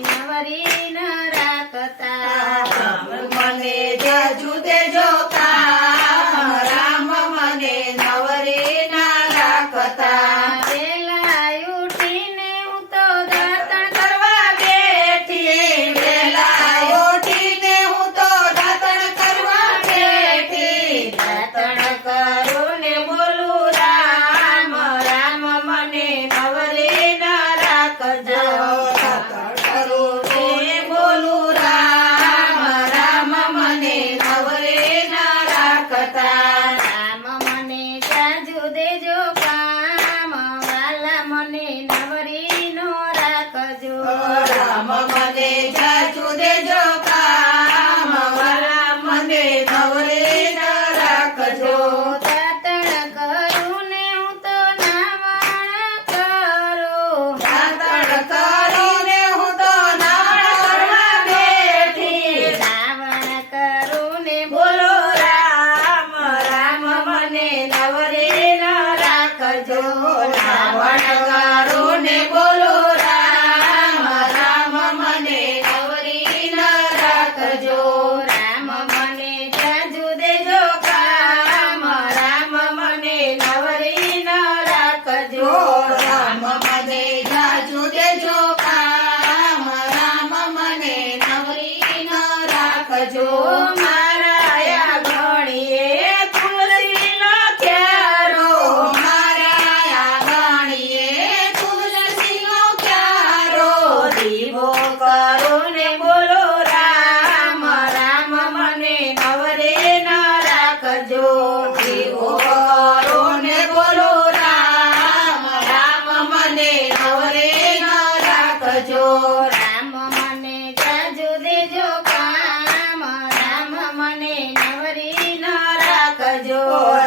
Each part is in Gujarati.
નવરી ન રાખતા મને દેજો Lord.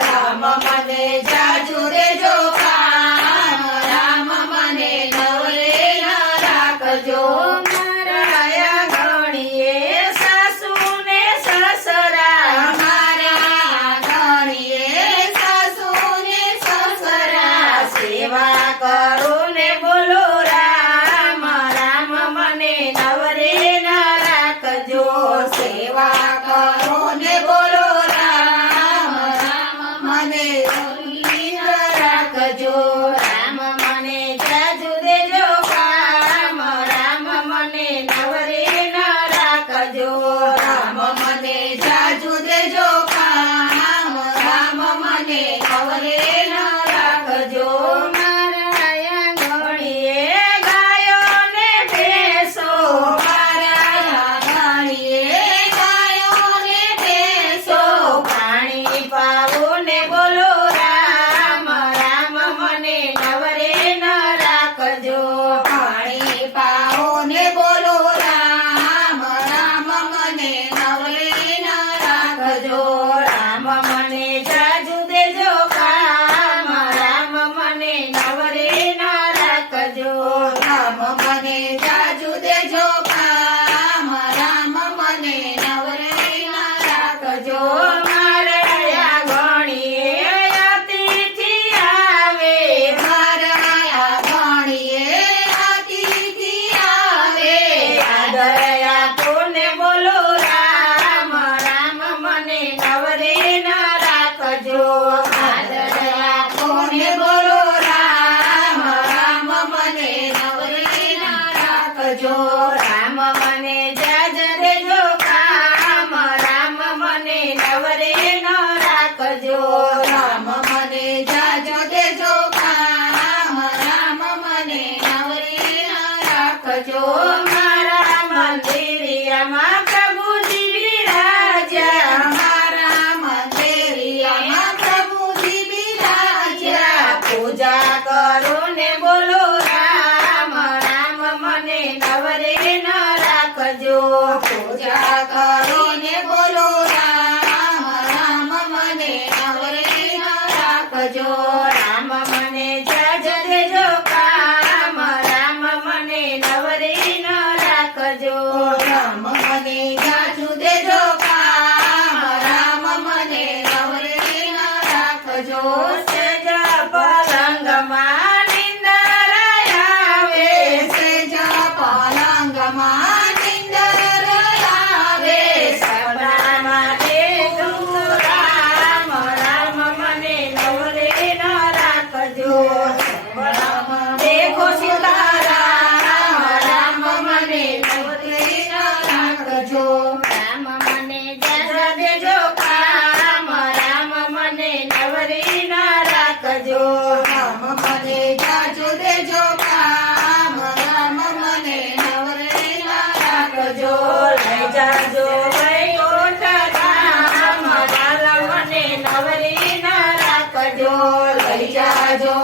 આવજો મારા મંદિરિયામાં પ્રભુજી બિરાજ્યા મારા મંદિરિયામાં પ્રભુજી બિરાજ્યા પૂજા કરો ને બોલો રામ. રામ મને નવરે ન રાખજો. પૂજા કરો ને બોલો રામ. રામ મને નવરે ન રાખજો. રામ Jose. જાજો મારા મને નવરી ના રાખજો લઈ જાજો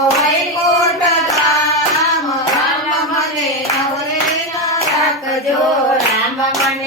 મને નવરી ના રામ